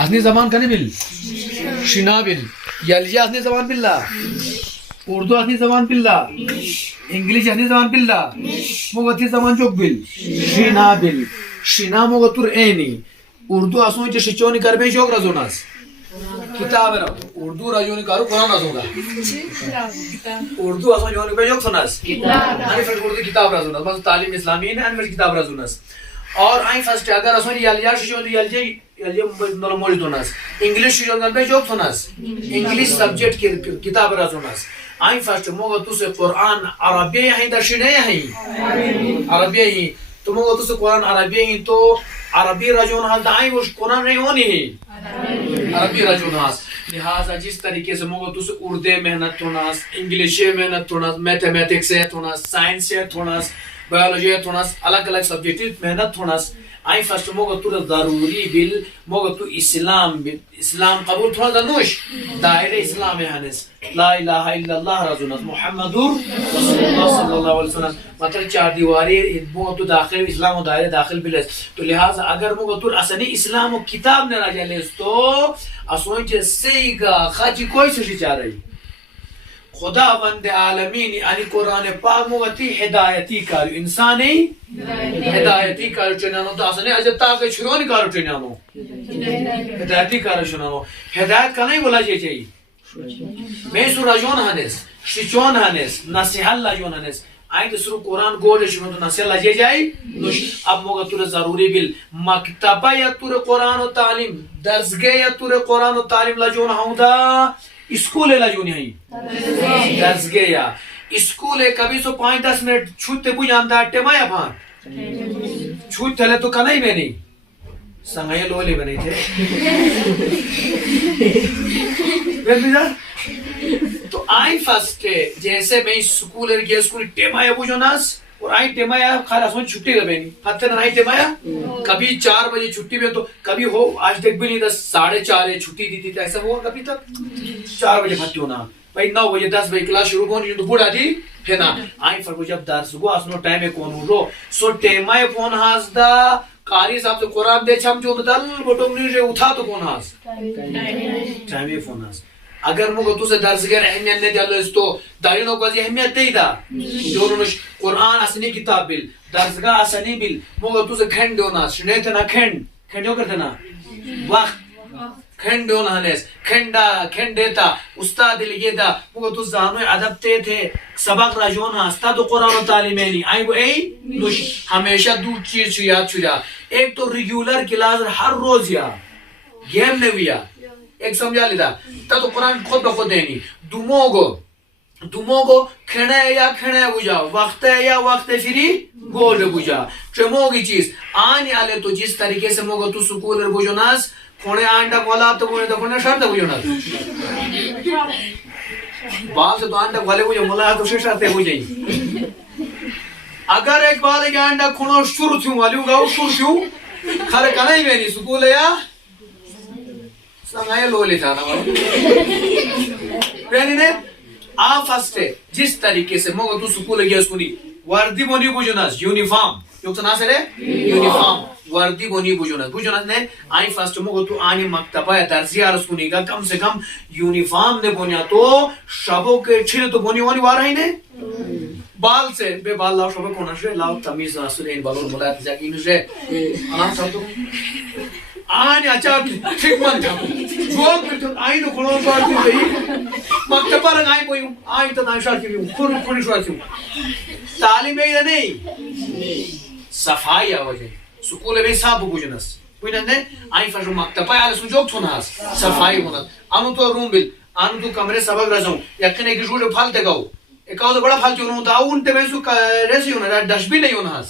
اصلی زبان کنی بل شنا بل یلجی اصلی زبان بلا اردو اصلی زبان بلا انگلیش اصلی زبان بلا مغتی زبان جوک بل شنا بل شنا مغتور اینی اردو اصلا چه شچونی کربه جوک رزوناس کتاب رو اردو راجونی کارو قرآن رزونگا اردو اصلا جوانی به جوک سناس ہنی فرد اردو کتاب رزوناس بس تعلیم اسلامی نے ہنی فرد کتاب رزوناس اور آئیں فرسٹ اگر اصلا یلجا شچونی یلجی نرموش دوناس انگلیش شچونی به جوک سناس انگلیش سبجیکٹ کتاب رزوناس آئیں فرسٹ موگا تو سے قرآن عربی ہیں درشنے ہیں عربی ہیں تو موگا تو سے قرآن عربی ہیں تو عربی رجون حال دائیں وہ قرآن نہیں ہونی ہے عربی رجون حال لہذا جس طریقے سے موگا تو سے اردے محنت ہوناس انگلیش محنت ہوناس میتھمیٹکس ہے ہوناس سائنس ہے ہوناس بایولوجی ہے ہوناس الگ الگ سبجیکٹ محنت ہوناس آئیں فرسٹ موگا تو ضروری بل موگا تو اسلام قبول تھوڑا دنوش دائرہ اسلام ہنس لا الہ الا اللہ رسول محمد رسول اللہ صلی اللہ علیہ وسلم مطلب چار دیواری موگا تو داخل اسلام و دائرہ داخل بلس تو لہذا اگر موگا تو اصلی اسلام و کتاب نے راجع لیس تو اصوئی چے سیگا خاچی کوئی سشی چاہ رہی خدا بند عالمین یعنی قرآن پاک موگتی ہدایتی کارو انسانی ہدایتی کارو چنانو تو اصلا اجب تاکہ چھرونی کارو چنانو ہدایتی کارو چنانو ہدایت کا نہیں بولا چاہیے میں سو رجون ہنس شچون ہنس نصیح اللہ جون ہنس آئیں تو سرو قرآن گوڑے شنو تو نصیح اللہ جائی اب موگا تور ضروری بل مکتبہ یا تور قرآن و تعلیم درسگے یا تور قرآن و تعلیم لجون ہوں دا اسکول لجونی ہیں درسگے یا اسکول کبھی سو 5-10 منٹ چھوٹتے بو جانتا ٹیما یا بھان چھوٹ تھلے تو کنائی میں نہیں سنگائی لولے بنے تھے تو آئی فرسٹ جیسے میں اسکول گیا اسکول ٹیما یا بو جو ناس اور آئی ٹیما یا خالا سوچ چھٹی گا بینی پتھر آئی ٹیما یا کبھی 4 بجے چھٹی بھی تو کبھی ہو آج تک بھی نہیں 4:30 چھٹی دی تھی ایسا ہوا کبھی تک 4 بجے پھٹی ہونا بھائی 9 بجے 10 بجے کلاس شروع ہونے تو بوڑھا دی پھر نا آئی فرق جب درس گو اسنو ٹائم کون ہو رو سو ٹیما یا فون ہاس دا قاری صاحب سے قرآن دے چھم جو دل بٹو منی اٹھا تو کون ہاس ٹائم یا فون ہاس اگر موگا تو سے درسگر اہمیت نہیں دیالو اس تو دائنوں کو اہمیت دے دا جو انہوں قرآن اسنی کتاب بل درسگاہ اسنی بل موگا تو سے کھنڈ ہونا شنیت نا کھنڈ ہو کرتے نا وقت کھنڈ ہونا ہنیس کھنڈ دیتا استاد لگے دا موگا تو زانوی عدب تے تھے سبق راجون ہاں استاد قرآن و تعلیمینی آئی وہ ای نوش ہمیشہ دو چیز چھو یاد چھو ایک تو ریگولر کلاس ہر روز یا گیم نویا ایک سمجھا لیتا تا تو قرآن خود بخود دینی دوموگو کھنے یا کھنے بجا وقت یا وقت فری گولڈ بجا چموگی چیز آنی آلے تو جس طریقے سے موگو تو سکولر بجو ناس کھونے آنڈا کولا تو کھونے تو کھونے شرط بجو ناس بال سے تو آنڈا کھولے بجو ملا تو شرط بجائی اگر ایک بار ایک آنڈا کھونا شروع تھیوں والیوں گاو شروع تھیوں کھارے کھانا ہی بینی سکول یا سنگائی لولے جانا یعنی نے آپ فرسٹ جس طریقے سے موگا تو سکول گیا سکونی وردی بونی بجوناس یونیفارم یوک سنا سے رہے یونیفارم وردی بونی بجوناس نے آئی فرسٹ موگا تو آنی مکتبہ یا درسی آرس کنی گا کم سے کم یونیفارم نے بونیا تو شبوں کے چھلے تو بونی وانی وارا ہی نے بال سے بے بال لاؤ شبہ کونا شرے لاؤ تمیز ناسو نے ان بالون ملایت جاکی انو شرے انام ساتھ تو آنی اچھا ٹھیک من جاؤ جواب کرتے ہیں آئین و کھڑوں پاڑتی رہی مکتبہ رنگ آئی پوئی ہوں آئین تو نائشار کی بھی ہوں کھڑی شوار کی ہوں تعلیم ہے نہیں صفائی آواز ہے سکول میں صاحب بوجنس کوئی نہیں آئین فرشو مکتبہ آلے سن جوک تھونا صفائی ہونا انو تو روم بل انو تو کمرے سبق رہا ہوں یقین ہے کہ جوڑے پھال دے گاؤ ایک آؤ تو بڑا پھال کیوں ہوتا ان تے بیسو ریسی ہونا ڈشبی نہیں ہونا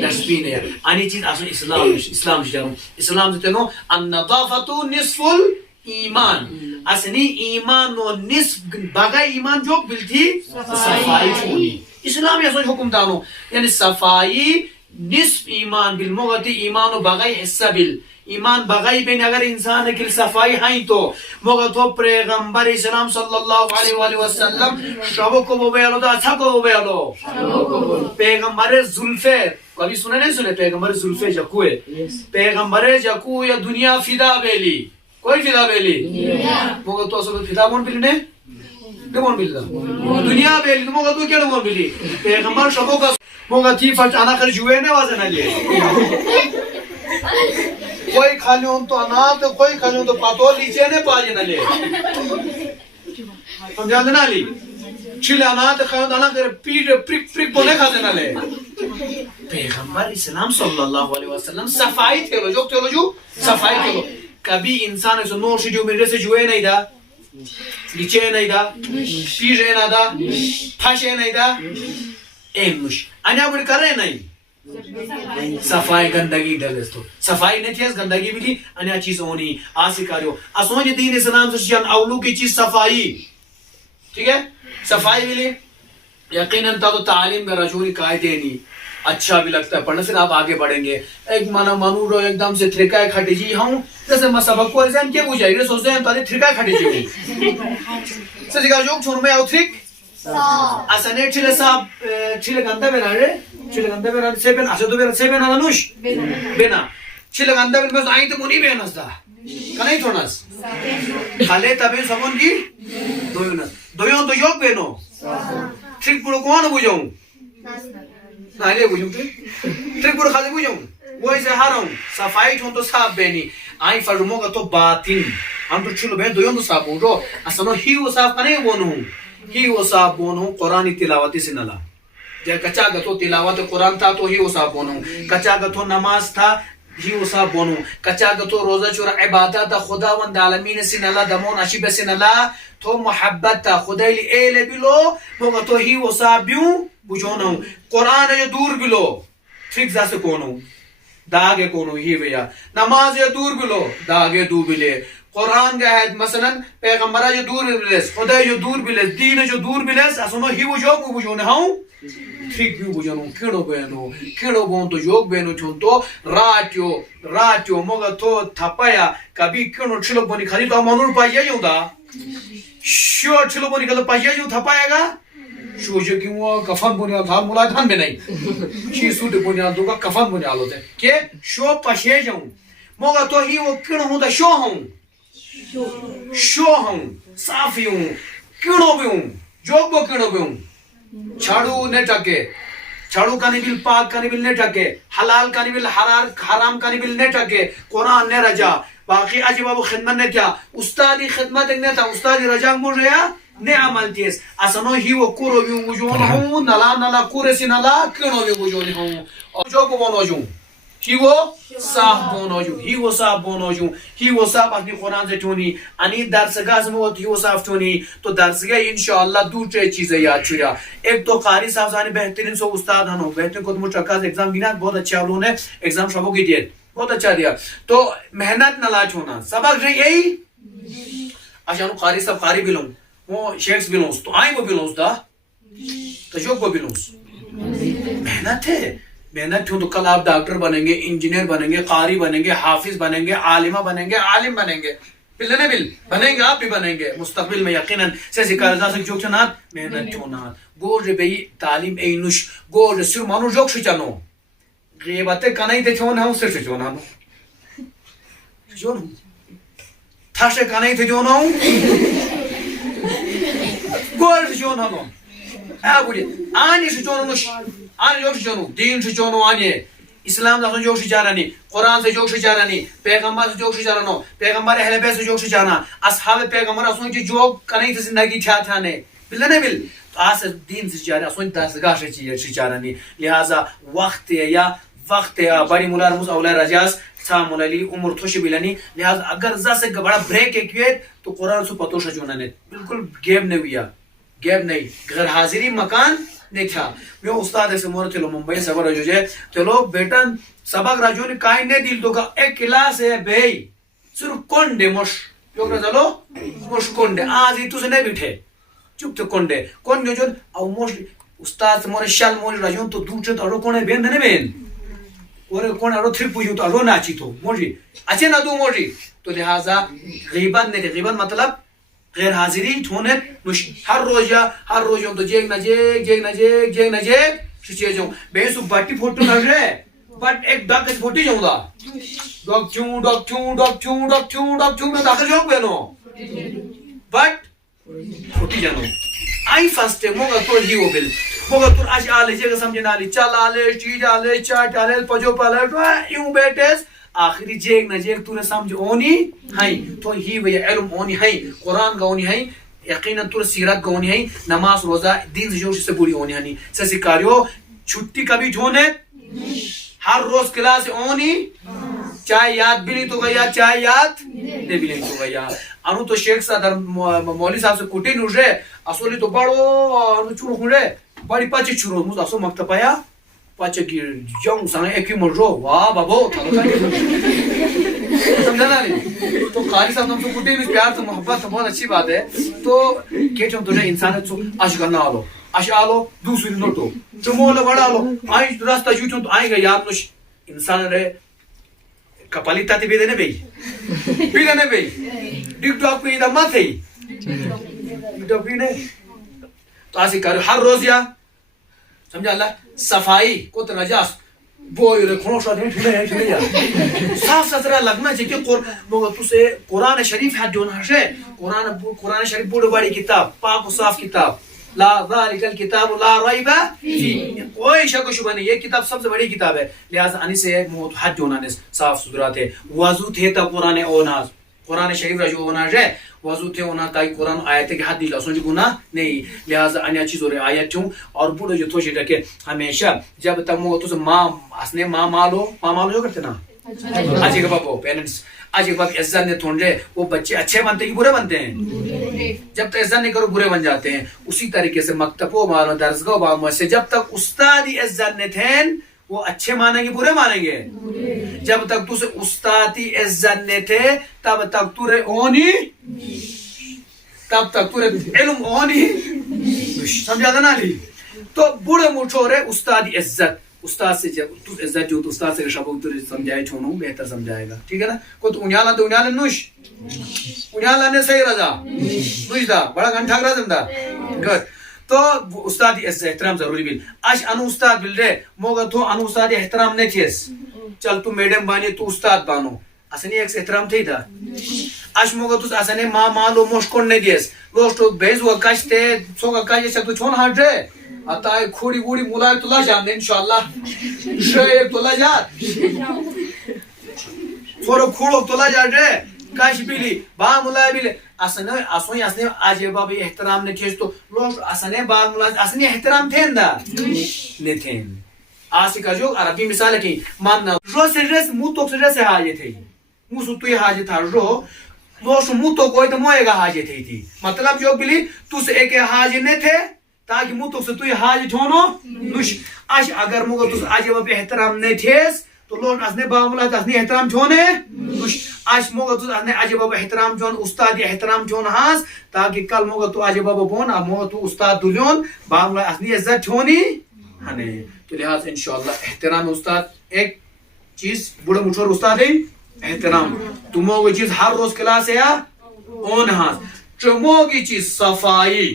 ڈشبی نہیں آنی چیز آسان اسلام جاروں اسلام دیتے نو النظافت نصف ایمان اسنی ایمان و نصف بغای ایمان جو بلتی صفائی چھونی اسلام یا سوچ حکم دانو یعنی صفائی نصف ایمان بالمغتی ایمان و بغای حصہ بل ایمان بغای بین اگر انسان کل صفائی ہیں تو مگر تو پیغمبر اسلام صلی اللہ علیہ وآلہ وسلم شبو کو بو بیالو دا اچھا کو بو بیالو پیغمبر زلفے کبھی سنے نہیں سنے پیغمبر زلفے جکوے پیغمبر جکو یا دنیا فدا بیلی کوئی فدا بیلی مگر تو اصلا فدا کون بیلی نے کون بیلی دنیا بیلی مگر تو کیا کون بیلی پیغمبر شبو کا مگر تی فرچ آنا کر جوئے نے وازے نہ لیے کوئی کھالی ہوں تو انات کوئی کھالی ہوں تو پاتو لیچے نے پاجے نہ لے سمجھا دینا لی چھلے انات کھالی ہوں تو پیٹ پرک بونے کھاتے نہ لے پیغمبر اسلام صلی اللہ علیہ وسلم صفائی تھے لو جو صفائی تھے لو کبھی انسان ایسا نوشی جو میرے سے جوئے نہیں دا لیچے نہیں دا پیجے نہ دا پھاشے نہیں دا ایمش انیا بڑی کر رہے نہیں صفائی گندگی ڈلس تو صفائی نہیں تھی گندگی بھی تھی انیا چیز ہونی آسی کاریو اسوان دین اسلام سے جان اولو کی چیز صفائی ٹھیک ہے صفائی بھی لی یقیناً تو تعلیم میں رجوعی قائدے نہیں اچھا بھی لگتا ہے پڑھنے سے آپ آگے بڑھیں گے ایک منو رو ایک دم سے تھرکائے کھٹی جی ہوں جیسے میں سبق کو ایسے کیا بوجھائی رہے سوچتے ہیں تو تھرکائے کھٹی جی ہوں سے جگہ جوک چھوڑ میں آؤ تھرک اسانے چلے صاحب چلے گندہ بینا رہے چلے گندہ بینا سے بینا اسے تو بینا سے بینا نوش بینا چلے گندہ بینا بس آئیں تو منی بینا سدا کنائی تھونس خالے تبین سبون کی دویون تو یوک بینو ٹرک پورو کون بوجھاؤں نائلے بوجھوں ٹرک پورو خالے بوجھاؤں وہ ایسے ہاروں صفائی چھون تو صاحب بینی آئیں فرمو گا تو باطن ہم تو چلو بین دویون تو صاحب بوجھو اسانو ہی وہ صاحب کنے بونو ہی وہ صاحب بونو قرآن تلاوتی سے نلا جب کچا گتو تلاوت قرآن تھا تو ہی وہ صاحب بونو کچا گتو نماز تھا ہی وہ صاحب بونو کچا گتو روزہ چورا عبادت تھا خدا وند عالمین سے نلا دمون عشیب سے نلا تو محبت تھا خدا ایلی ایلے بلو مگا تو ہی وہ صاحب بیوں بجونو قرآن جو دور بلو فکزا سے کونو داگے کونو ہی ویا نماز جو دور بلو داگے دو بلے قرآن کا ہے مثلا پیغمبرہ جو دور بلیس خدا جو دور بلیس دین جو دور بلیس اسنو ہی وہ جوگ بجونے ہوں ٹھیک بھی بجانو کھڑو بون تو جوگ بینو چھون تو راتیو مگا تو تھپایا کبھی کھڑو چھلو بونی خالی تو منور پایا جو دا شو چھلو بونی کھلو پایا جو تھپایا گا شو جو کہ وہ کفن بونی آل تھا مولا دھان بھی نہیں چی سوٹ بونی آل دو کا کفن بونی آل ہوتے کہ شو پشے جاؤں مگا تو ہی وہ کھڑو ہوں دا شو ہوں شو ہوں صافی ہوں کیڑو بھی ہوں جوگ بو کیڑو بھی ہوں چھاڑو نے ٹکے چھاڑو کا نبیل پاک کا نبیل نے ٹکے حلال کا نبیل حرام کا نبیل نے ٹکے قرآن نے رجا باقی عجیب ابو خدمت نے کیا استادی خدمت نے تھا استادی رجا مور رہا نے عمل تیس اسنو ہی وہ کورو بھی وجون ہوں نلا کورے سی نلا کیڑو بھی وجون ہوں اور جو کو بونو جوں ہی وہ صاحب بونو جو ہی وہ صاحب بونو جو ہی وہ صاحب اپنی قرآن سے چونی انی درسگاہ سے موت ہی وہ صاحب چونی تو درسگاہ انشاءاللہ دوسرے چیزیں یاد چھڑیا ایک تو قاری صاحب زانی بہترین سو استاد ہنو بہترین کو مچکاز ایگزام گینا بہت اچھا انہوں نے ایگزام شبوں کی دیت بہت اچھا دیا تو محنت نہ لاچ ہونا سبق جو یہی اچھا انہوں قاری صاحب قاری بلوں وہ شیخs بلوں تو آئیں وہ بلوں دا تجوب وہ بلوں محنت ہے محنت ہوں تو کل آپ ڈاکٹر بنیں گے انجینئر بنیں گے قاری بنیں گے حافظ بنیں گے عالمہ بنیں گے عالم بنیں گے بلنے بل بنیں گے آپ بھی بنیں گے مستقبل میں یقیناً سے ذکر سے جوک چنات محنت چونات گور بی تعلیم اینوش گور سر مانو جوک شچانو غیبت کنائی تے چون ہوں سر چونانو چون تھاش کنائی تے چون ہوں گور چون ہوں آنی شچونو آنی جوک شچونو دین شچونو آنی اسلام سے جوک شچارانی قرآن سے جوک شچارانی پیغمبر سے جوک شچارانو پیغمبر اہل بیت سے جوک شچانا اصحاب پیغمبر اسون کی جوک کنائی تے زندگی تھا تھانے بلنے بل تو آس دین سے چارے اسون دستگاہ شچارانی لہذا وقت یا بڑی مولا رموز اولای رجاز تھا مولالی عمر تھوشی بلنی لہذا اگر زا سے بڑا بریک ایکویت تو قرآن سو پتوشا جونانے بالکل گیب نہیں ہویا گیب نہیں غیر حاضری مکان نہیں تھا میں استاد ایسے مورا تلو ممبئی سبق رجو جائے تلو بیٹا سبق رجو نے کائن نے دیل تو کا ایک کلاس ہے بھئی صرف کنڈے مش جو کہ چلو مش کنڈے آج ہی تو سے نہیں بیٹھے چپ تو کنڈے کنڈے جو او مش استاد سے مورا شال مورا رجو تو دوچے تو اڑو کونے بین دنے بین اور کون ارو تھری پوجو تو ارو ناچی تو موجی اچھے نہ دو موجی تو لہذا غیبت نہیں غیبت مطلب غیر حاضری ہونے ہر روز تو جیگ نہ چیزوں بے سو بٹی فوٹو نہ رہے بٹ ایک ڈاک فوٹی جاؤں دا ڈاک چوں میں داخل جاؤں بہنو بٹ فوٹی جانو آئی فاسٹ موگا تو ہی وہ بل موگا تو آج آلے جگہ سمجھے نالی چل آلے چیز آلے چاٹ آلے پجو پالے یوں بیٹھس آخری جیگ نہ جیگ تو نے سمجھ اونی ہائی تو ہی وہ علم اونی ہائی قرآن کا اونی ہائی یقیناً تو سیرت کا اونی ہائی نماز روزہ دین سے جو سے بولی اونی ہانی سے سکاریو چھٹی کبھی جھونے ہر روز کلاس اونی چاہے یاد بھی نہیں تو گیا چاہے یاد نہیں بھی نہیں تو گیا انو تو شیخ صاحب مولوی صاحب سے کوٹی نوش رہے اصولی تو بڑو انو چورو خون رہے بڑی پاچے چورو موز اصول مکتب آیا پاچے کی جنگ سانے ایکی مرجو واہ بابو سمجھنا نہیں تو قاری صاحب ہم سے کوٹی نوش پیار تو محبت بہت اچھی بات ہے تو کہتے ہم تجھے انسانیت سو عشق کرنا آلو عشق آلو دوسری نوٹو چمولو بڑا آلو آئی راستہ جوٹوں تو آئیں گا یاد نوش انسان رہے کپالی تاتی بیدنے بھئی ڈک ڈاک پہ ایدہ مات ہے ڈک ڈاک پہ نہیں تو آسی کارو ہر روز یا سمجھا اللہ صفائی کو تنجاس بوئی رہے کھنو شاہ دیں ٹھنے یا صاف سترہ لگنا چاہیے کہ تو سے قرآن شریف حد جو نحشے قرآن شریف بوڑھ بڑی کتاب پاک و صاف کتاب لا ذالک الکتاب لا ریب فیہ کوئی شک و شبہ نہیں یہ کتاب سب سے بڑی کتاب ہے لہذا انی سے حد جو نانس صاف ستھرا تھے وضو تھے تا قرآن اوناز قرآن شریف را جو اوناز ہے وضو تھے اونا تاکہ قرآن آیت کے حد نہیں سوچ گناہ نہیں لہذا انیا چیز اور آیت تھوں اور بوڑھو جو توشی رکھے ہمیشہ جب تک مو تو سے ماں اسنے ماں مالو جو کرتے نا آجی کا بابو پیرنٹس آج ایک بات عزت نے تھون رہے وہ بچے اچھے بنتے ہیں کہ برے بنتے ہیں جب تک عزت نہیں کرو برے بن جاتے ہیں اسی طریقے سے مکتب و معلوم درسگاہ و معلوم سے جب تک استادی عزت نے تھین وہ اچھے مانیں گے برے مانیں گے جب تک تو سے استادی عزت نے تھے تب تک تو رے اونی تب تک تو رے علم اونی سمجھا تھا نا لی تو برے مچھو رے استادی عزت استاد سے جب تو عزت جو تو استاد سے شبہ تو سمجھائے چھونوں بہتر سمجھائے گا ٹھیک ہے نا کو تو انیالا تو انیالا نوش انیالا نے صحیح رضا نوش دا بڑا گھنٹا گرا زندہ گھر تو استاد احترام ضروری بل اش انو استاد بل رہے موگا تو انو استاد احترام نہیں تھیس چل تو میڈم بانی تو استاد بانو اسنی ایک احترام تھی دا اش موگا تو اسنی ماں مالو موشکون نہیں دیس لوشتو بیزو کشتے سوگا کشتے تو چھون ہاٹ رہے اتائے کھوڑی گوڑی مولائے تو لا جان دے انشاءاللہ شعیب تو لا جان تھوڑا کھوڑو تو لا جان رہے کاش بیلی با مولائے بیلی اسنے آجے بابی احترام نے کھیس تو لوگ اسنے با مولائے اسنے احترام تھین دا نہیں تھین آسی کا جو عربی مثال ہے کہ ماننا رو سے رس موتوک سے رس حاجت ہے مو سو توی حاجت تھا رو لو سو موتوک کوئی تو موئے گا حاجت ہے تھی مطلب جو بلی تو سے ایک حاجت نہیں تھے تاکہ موتوک سے توی حاجت ہونو نوش اش اگر موگا تو سے آجے بابی احترام نہیں تھیس تو لوگ اسنے با مولائے اسنے احترام چھونے نوش اش موگا تو اسنے آجے بابا احترام چھون استاد احترام چھون ہاس تاکہ کل موگا تو آجے بابا بون اب موگا تو استاد دلیون با مولائے اسنے عزت چھونی ہنے تو لہذا انشاءاللہ احترام استاد ایک چیز بڑے مشہور استاد ہے احترام تمہوں کی چیز ہر روز کلاس ہے یا اون ہاں چموں کی چیز صفائی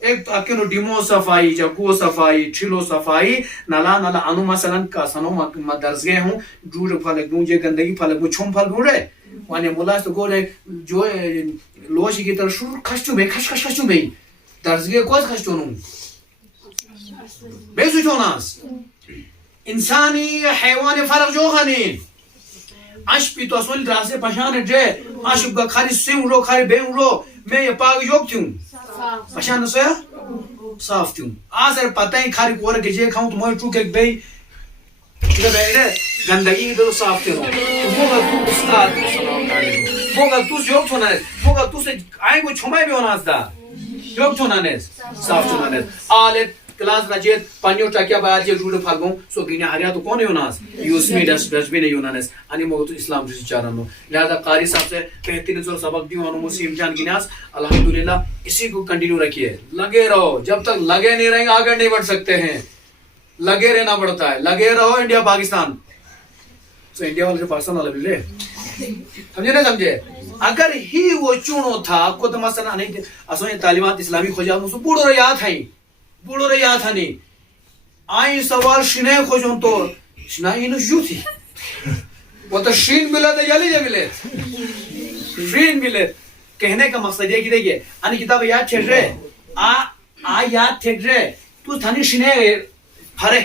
ایک تو اکنو ڈیمو صفائی جگو صفائی چھلو صفائی نالا انو مثلا کاسانو مدرس گئے ہوں جوڑ پھلک مجھے گندگی پھلک مجھے چھوم پھلک مجھے وانے ملاس تو گوڑے جو لوشی کی طرح شروع کھشتو بے کھشتو بے درس گئے کوز کھشتو نو بیسو چوناس انسانی حیوان فرق جو خانین اش پی تو اصول دراسے پشان جے اش گا خالی سیم رو خالی بیم رو میں یہ پاک جوک تیوں پشان سویا صاف تیوں آسر پتہ ہی خالی کور کے جے کھاؤں تو موئی چوک ایک بے گندگی دو صاف تیوں موگا تو استاد موگا تو جوک چونانیس موگا تو سے آئیں کو چھومائی بھی ہوناس دا جوک چونانیس صاف چونانیس آلت کلاس رجیت پانیو ٹاکیا باید جے جوڑ پھلگوں سو گینیا ہریا تو کون یوناس یوسمی ڈسبین یونانس انی موگو تو اسلام جسی چارانو لہذا قاری صاحب سے بہترین زور سبق دیو انو مسیم جان گیناس الحمدللہ اسی کو کنٹینیو رکھیے لگے رہو جب تک لگے نہیں رہیں گے آگے نہیں بڑھ سکتے ہیں لگے رہنا پڑتا ہے لگے رہو انڈیا پاکستان تو انڈیا والے پاکستان والے مل رہے سمجھے نا سمجھے اگر ہی وہ چونو تھا کو تو مثلا نہیں اسویں تعلیمات اسلامی کھوجا مسو بوڑو رہا تھائی بوڑو رہا تھا نہیں آئی سوال شنے کھوجون تو شنائی نو جو تھی وہ تو شین ملا تو یلی جا ملے شین ملے کہنے کا مقصد یہ کہ دیکھئے آنی کتاب یاد ٹھیک رہے آ یاد ٹھیک رہے تو تھانی شنے پھرے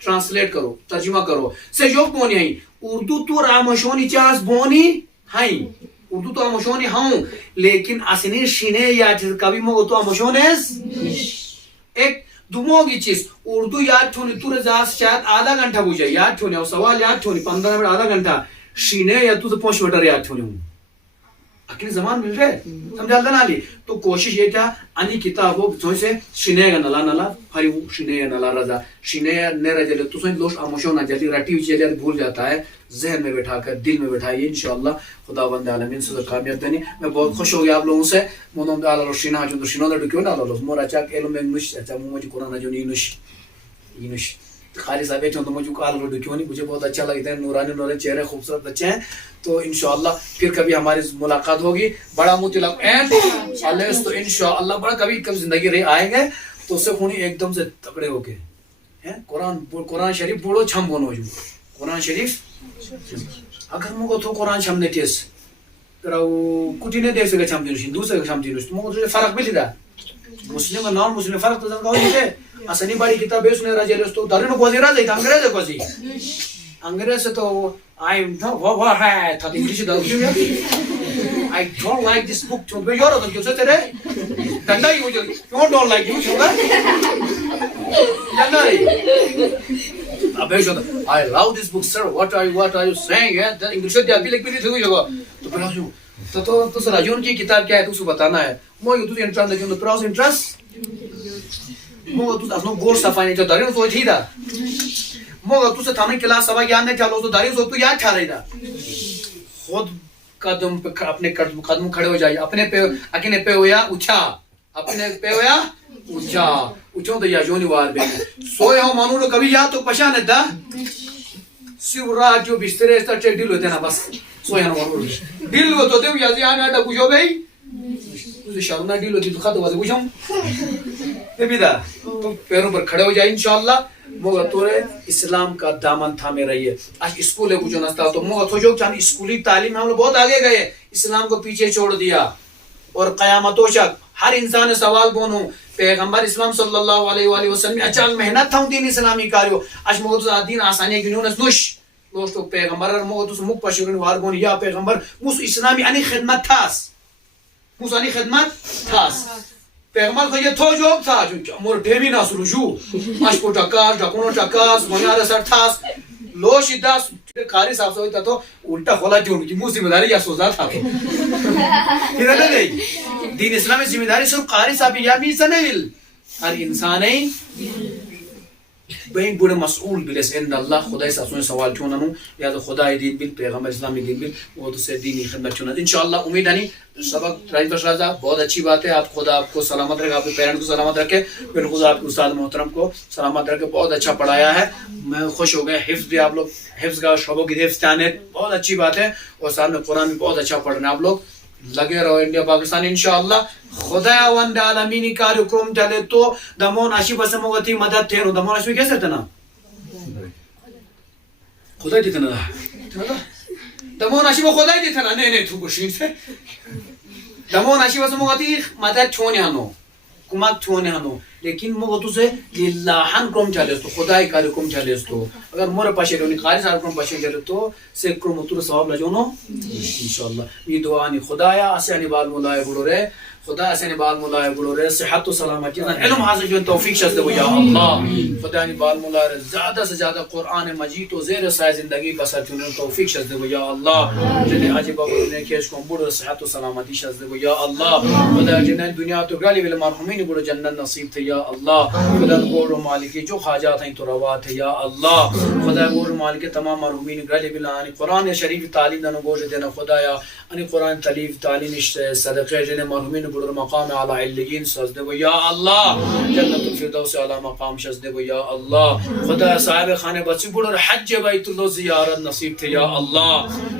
ٹرانسلیٹ کرو ترجمہ کرو سے جو بونی ہیں اردو تو رامشونی چاس بونی ہیں اردو تو آموشونی ہوں لیکن اسنی شنے یا کبھی مو تو آموشونیز ایک دوموگی چیز اردو یاد چھونی تو رزاز شاید آدھا گھنٹہ ہو جائے یاد چھونی اور سوال یاد چھونی 15 منٹ آدھا گھنٹہ شنے یا تو 5 منٹ یاد چھونی ہوں اکیلی زمان مل رہے سمجھالتا نا لی تو کوشش یہ تھا انی کتاب وہ سوئی سے شنے گا نلا نلا پھری شنے گا نلا رضا شنے نے رجلے تو سوئی لوش آموشونا جلدی رٹی ہوئی چیزیں بھول جاتا ہے ذہن میں بٹھا کر دل میں بٹھائیے انشاءاللہ خدا بند عالمین سے کامیاب دینی میں بہت خوش ہو گیا آپ لوگوں سے مونم دالا رو شینا جو شینو دے کیوں نہ لو مورا چاک ایلو میں نش اچھا مجھے قرآن جو نش خالی صاحب ہے تو مجھے کال رو کیوں نہیں مجھے بہت اچھا لگتا ہے نورانی نورانی چہرے خوبصورت بچے ہیں تو انشاءاللہ پھر کبھی ہماری ملاقات ہوگی بڑا مطلق اینڈ اللہ تو انشاءاللہ بڑا کبھی زندگی رہے آئیں گے تو اس سے خونی ایک دم سے تکڑے ہو کے قرآن شریف بڑو چھم بونو جو قرآن شریف اگر مگو تو قرآن چھم نے ٹیس پھر کٹی نے دیکھ سکے چھم دینوشن دوسرے چھم دینوشن مگو تو فرق بھی لیدا مسلم اور نان مسلم فرق تو زنگاو نہیں اسنی بڑی کتاب ہے اس نے راجہ لیس تو دارینو گوزی راز ہے انگریز ہے گوزی انگریز سے تو I English I don't like this book to be your own. You said today? Tanda you don't like you, I love this book, sir. What are you saying? Yeah, the English they are like really to pronounce you. تو سر راجون کی کتاب کیا ہے تو اسے بتانا ہے مو یہ تو انٹرنس لیکن پراؤس انٹرنس مو تو اپنا گور صفائی تو دارین تو تھی دا مو تو سے تھانے کلاس سبا یاد نہیں چلو تو دارین تو یاد تھا رہی دا خود قدم پہ اپنے قدم کھڑے ہو جائے اپنے پہ ہویا اچھا اپنے پہ ہویا اچھا اچھوں تو یا جونی وار بے سویا ہوں مانو لو کبھی یاد تو پشانے دا سیو رات جو بسترے اس طرح ڈیل ہوتے نا بس سویا ہوں مانو لو ڈیل ہوتے ہو یا زیادہ آٹا کچھ ہو گئی اسے شارونا ڈیل ہوتی تو خاتو بازے کچھ ہوں یہ بھی دا تو پیروں پر کھڑے ہو جائے انشاءاللہ موگا تورے اسلام کا دامن تھامے رہیے آج اسکول ہے کچھ نستا تو موگا تو جو چاند اسکولی تعلیم ہم لوگ بہت آگے گئے اسلام کو پیچھے چھوڑ دیا اور قیامتوں شک ہر انسان سوال بونو پیغمبر اسلام صلی اللہ علیہ وآلہ وسلم اچھال محنت تھا دین اسلامی کاریو آج موگا تو دین آسانی گنیوں نس دوستو پیغمبر موگا تو مک پشورن وار بونی یا پیغمبر موسو اسلامی انی خدمت تھاس موسو انی خدمت تھاس پیغمبر کو یہ تو جواب تھا جو مور ڈیمی ناسو رجوع اشکو ٹکاس ڈکونو ٹکاس بنیاد سر تھاس لوشی داس کاری صاحب سے ہوتا تو الٹا خولا جو کی مو ذمہ داری یا سوزا تھا تو پھر نہ دے دین اسلام ذمہ داری صرف قاری صاحب یا بھی سنل ہر انسان ہے بین بڑے مسئول بلس ان اللہ خدا سے اسوں سوال چوننو یا تو خدا دین بل پیغمبر اسلامی دین بل وہ تو سے دینی خدمت چونن انشاءاللہ امید ہے سبق راج بخش رضا بہت اچھی بات ہے آپ خدا آپ کو سلامت رکھے آپ کے پیرنٹ کو سلامت رکھے پھر خدا آپ کے استاد محترم کو سلامت رکھے بہت اچھا پڑھایا ہے میں خوش ہو گیا حفظ بھی آپ لوگ حفظ کا شعبوں کی حفظ جانے بہت اچھی بات ہے اور ساتھ میں قرآن بھی بہت اچھا پڑھنا آپ لوگ لگے رہو انڈیا پاکستان انشاءاللہ خدا وند عالمینی کارکرم چلے تو دمون اشی بسم وتی مدد تھے دمون اشی کیسے تھا نا خدا دیتا نا دمون اشی وہ خدا دیتا نا نہیں تو گوشین سے دمون اشی بسم وتی مدد چھونے ہنو کمک چھونے ہنو لیکن مو تو سے للہن کرم چلے تو خدای کارکرم چلے تو اگر مور پاشے رونی خالص کارکرم پاشے چلے تو سے کرم تو ثواب لجونو انشاءاللہ یہ دعا نی خدایا اسانی بال مولائے بڑو رے خدا اسانی بال مولائے بڑو رے صحت و سلامتی علم حاصل جو توفیق شد وہ یا اللہ خدا نی بال مولائے زیادہ سے زیادہ قرآن مجید و زیر سایہ زندگی بسر چنے توفیق شد وہ یا اللہ جنے حاجی بابا نے کیش کو بڑو صحت و سلامتی شد وہ یا اللہ خدا جنے دنیا تو گالی ول مرحومین بڑو جنت نصیب تھے یا اللہ. خدا گور و مالک جو حاجات ہیں تو روات ہے یا اللہ. خدا گور و مالک تمام مرحومین گلے بلان قرآن شریف تعلیم دن گوش دینا خدایا. ان قرآن تعلیم صدقے جن مرحومین گور مقام اعلی علیین سجدے و یا اللہ. جنت الفردوس اعلی مقام سجدے و یا اللہ. خدا صاحب خانے بچی بڑھ حج بیت اللہ زیارت نصیب تھے یا اللہ.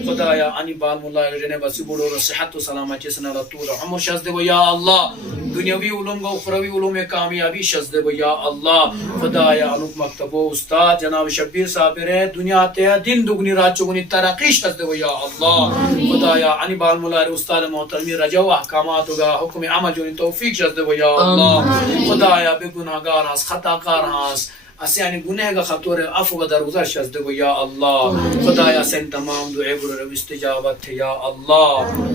خدایا انی بال مولا جن بچی بڑھ صحت و سلامتی سنا طول عمر سجدے و یا اللہ. دنیاوی علوم و اخروی علوم میں کامیابی سجدے و یا اللہ. خدایا انوپ مکتب و استاد جناب شبیر صاحب رہے دنیا تے دن دگنی رات چگنی ترقی سجدے و یا اللہ. خدایا انی بال مولا استاد محترمی رجا و احکامات کا حکم عمل جو توفیق سجدے و یا اللہ. خدایا بے گناہگار ہاس خطا کار ہاس اسیانی گناہ کا خطور عفو و درگزر شزدے و یا اللہ. خدایا سن تمام دعائے برو استجابت تھے یا اللہ.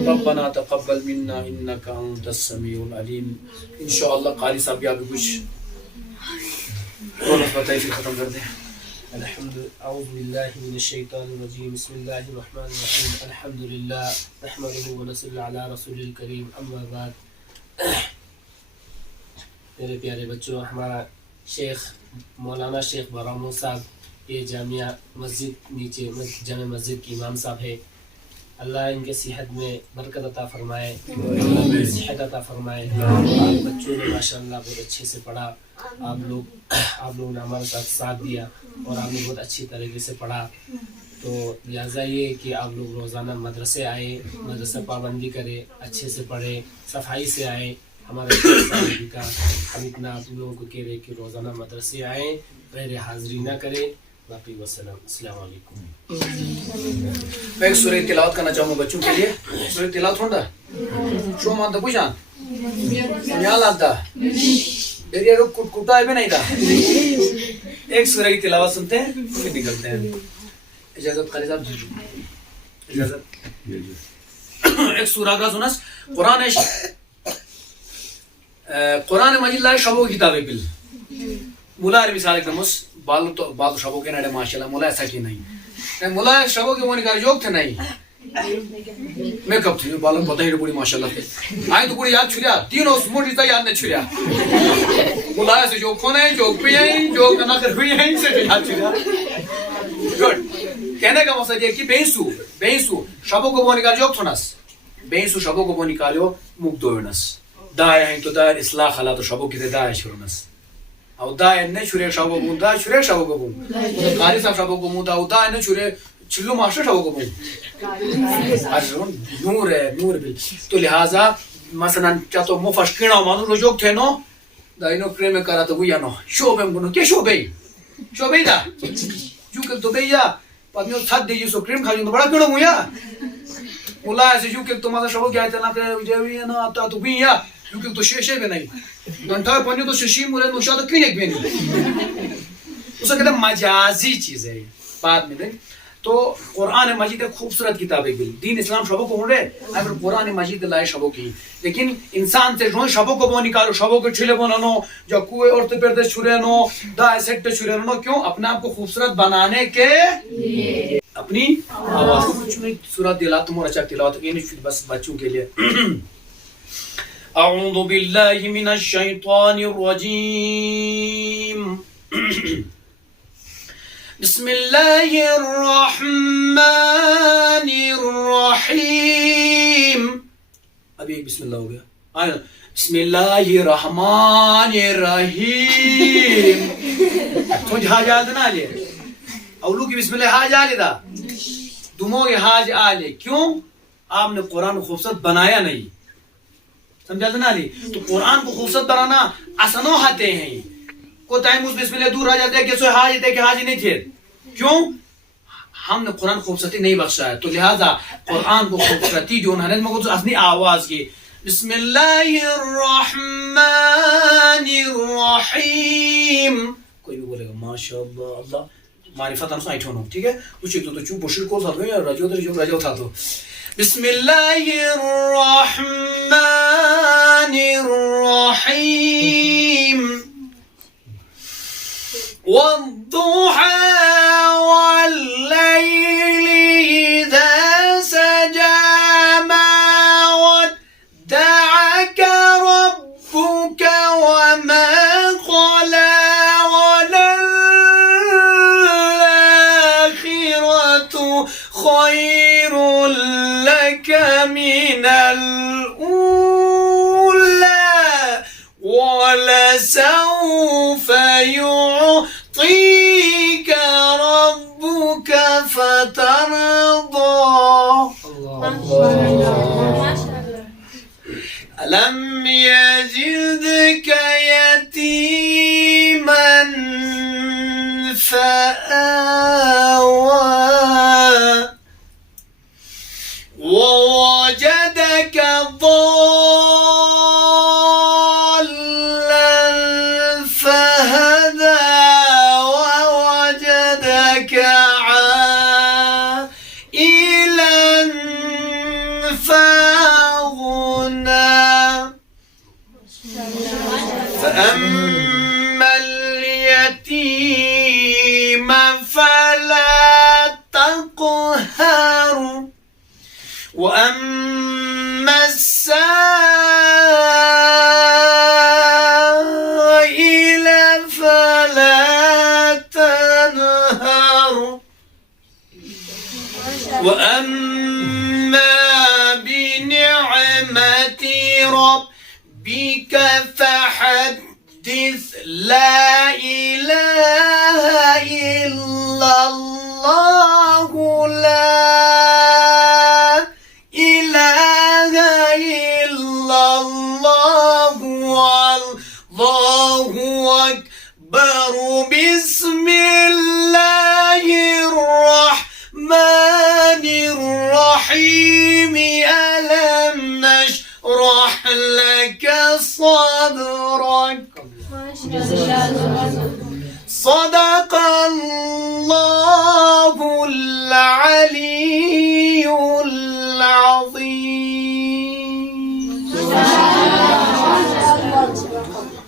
ربنا تقبل منا انکا انت السمیع العلیم. انشاءاللہ قاری صاحب یا بھی کچھ رونق بتائی پھر ختم کر دیں. الحمد اعوذ باللہ من الشیطان الرجیم بسم اللہ الرحمن الرحیم الحمدللہ نحمدہ ونصلی علی رسول الکریم اما بعد. میرے پیارے بچوں ہمارا شیخ مولانا شیخ برامو صاحب یہ جامعہ مسجد نیچے جامع مسجد کی امام صاحب ہے. اللہ ان کے صحت میں برکت عطا فرمائے صحت عطا فرمائے. بچوں نے ماشاءاللہ بہت اچھے سے پڑھا. آپ لوگوں نے ہمارے ساتھ دیا اور آپ نے بہت اچھی طریقے سے پڑھا. تو لہٰذا یہ کہ آپ لوگ روزانہ مدرسے آئے مدرسہ پابندی کرے اچھے سے پڑھے صفائی سے آئے. ہمارے صاحب کا ہم اتنا آپ لوگوں کو کہہ رہے کہ روزانہ مدرسے آئیں غیر حاضری نہ کریں. باقی وسلم السلام علیکم. میں ایک سورہ تلاوت کرنا چاہوں گا بچوں کے لیے. سورہ تلاوت ہوتا شو مانتا پوچھا یہاں لاتا میری روک کٹا ہے بھی نہیں تھا. ایک سورہ کی تلاوت سنتے ہیں پھر نکلتے ہیں. اجازت خالی صاحب اجازت. ایک سورہ کا سنس قرآن مجید لائے شبو کتاب بل مولا مثال ایک دمس بالو شبو کے نڑے ماشاءاللہ مولا ایسا کی نہیں مولا شبو کے وہ نکال جوک تھے نہیں میں کب تھی بالو پتہ ہی پوری ماشاءاللہ پہ آئی تو پوری یاد چھلیا تینوں موٹی تا یاد نہیں چھلیا مولا ایسے جوک کھونا ہے جوک پہ ہیں جوک نہ کر ہوئی ہیں سے یاد چھلیا. گڈ. کہنے کا مقصد یہ کہ بینسو شبو کو وہ نکال جوک تھونس بینسو شبو کو وہ نکالیو مک دوینس دائے ہیں تو دائر اصلاح خلا تو شبو کی دائے شرونس او دائے نے چھرے شبو بون دائے چھرے شبو کو بون قاری صاحب شبو کو بون او دائے نے چھرے چلو ماشٹر شبو کو بون نور ہے نور بل. تو لہذا مثلا کیا تو مفشکینا مانو رو جوک تھے نو دائے نو کرے میں کرا تو گویا نو شوبے مگنو کیا شوبے دا جو کہ تو بیا پادمیو تھد دیجی سو کریم کھا جو بڑا کنو گویا مولا ایسے جو کہ تمہارا شبو کیا ہے تنا کہ جیوی ہے نا آتا تو بیا کیونکہ تو شیشے بھی نہیں گھنٹہ پانی تو ششی مورے نوشا تو کلینک بھی نہیں. اسے کہتا مجازی چیز ہے بعد میں دیکھ. تو قرآن مجید ایک خوبصورت کتاب ہے. دین اسلام شبوں کو ہو رہے اگر قرآن مجید لائے شبوں کی لیکن انسان سے جو شبوں کو وہ نکالو شبوں کو چھلے بنانو جو کوئے عورت پردے چھرے نو دائے سیٹ چھرے نو کیوں اپنے آپ کو خوبصورت بنانے کے اپنی آواز کو کچھ میں سورہ تلاوت تمہارا اچھا تلاوت یہ نہیں بس بچوں کے لیے. اعوذ باللہ من الشیطان الرجیم بسم اللہ الرحمن الرحیم. ابھی ایک بسم اللہ ہو گیا. بسم اللہ الرحمن الرحیم. تجھ حاج آلتا نا آلے اولو کی بسم اللہ حاج آلے دا دمو کے حاج آلے کیوں آپ نے قرآن کو خوبصورت بنایا نہیں. سمجھا نا علی. تو قرآن کو خوبصورت بنانا آسانوں ہاتے ہیں کو ٹائم اس بسم اللہ دور رہ جاتے ہیں کہ سوئے حاج تھے کہ حاج نہیں تھے. کیوں ہم نے قرآن خوبصورتی نہیں بخشا ہے. تو لہٰذا قرآن کو خوبصورتی جو انہوں نے اپنی آواز کی بسم اللہ الرحمن الرحیم کوئی بھی بولے گا ماشاءاللہ اللہ معرفت ہم سائٹ ہونا ٹھیک ہے. کچھ ایک تو چوب بشیر کو ساتھ گئے رجو تھا تو بسم اللہ الرحمن الرحیم والضحى والليل إذا سجى ما ودعك ربك وما من الأولى ولسوف يعطيك ربك فترضى. ألم يجدك يتيما فآوى ووجدك ضالا فهدى ووجدك عائلا فأغنى. فأما اليتيم فلا تقهر وأما السائل فلا تنهر وأما بنعمة ربك فحدث. لا إله إلا الله لا إله إلا الله والله أكبر. بسم الله الرحمن الرحيم. ألم نشرح لك صدرك. صدق الله العلي العظيم.